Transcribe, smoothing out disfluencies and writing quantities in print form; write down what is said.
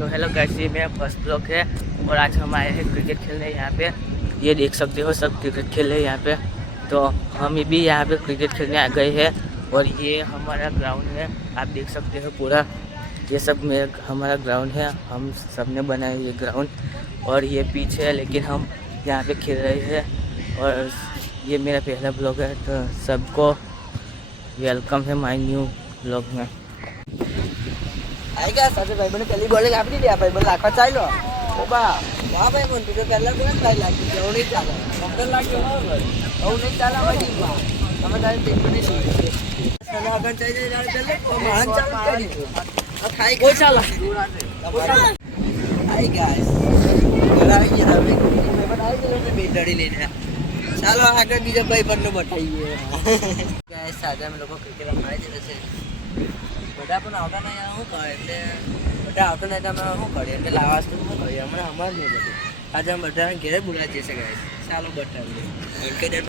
तो hello guys, ये मेरा फर्स्ट ब्लॉग है और आज हम आए हैं क्रिकेट खेलने यहाँ पे। ये देख सकते हो सब क्रिकेट खेल रहे हैं यहाँ पे। तो हम भी यहाँ पे क्रिकेट खेलने आ गए हैं और ये हमारा ग्राउंड है, आप देख सकते हो पूरा। ये सब हमारा ग्राउंड है, हम सब ने बनाया ये ग्राउंड। और ये पीछे है लेकिन हम यहाँ पे खेल रहे हैं। और ये मेरा पहला ब्लॉग है, तो सबको वेलकम है माय न्यू ब्लॉग में। आई ગયા સાથે ભાઈ મને પહેલી બોલિંગ આપી દીધી, આ ભાઈ મને લાખવા ચાલ્યો ઓબા વાહ ભાઈ મને તું તો પહેલા તો ભાઈ લાગી ગયો નહીં ચાલે પંદર લાગ્યો હો ભાઈ હું નહીં ચાલે ભાઈ તમે તારી ટીમ બની છે સલાહ આગળ ચાલી જાય ચાલે તો મહાન ચાલુ કરી આ ખાઈ ગયો ચાલે आई गाइस आई गया भाई मैं आई गया तो बेटड़ी लेने ચાલો આગળ બીજો ભાઈ પરનો બતાઈએ ગાઈસ આજે અમે લોકો ક્રિકેટ રમવા જઈએ છે બધા પણ આવતા નહીં શું કરે એટલે બધા આવતા નહીં તમે શું કરીએ એટલે લાવાસ તો શું કરીએ હમણાં અમારે નહીં બધું આજે અમે બધા ઘેરે બોલાવીએ છીએ ગાઈસ ચાલો બતાવીએ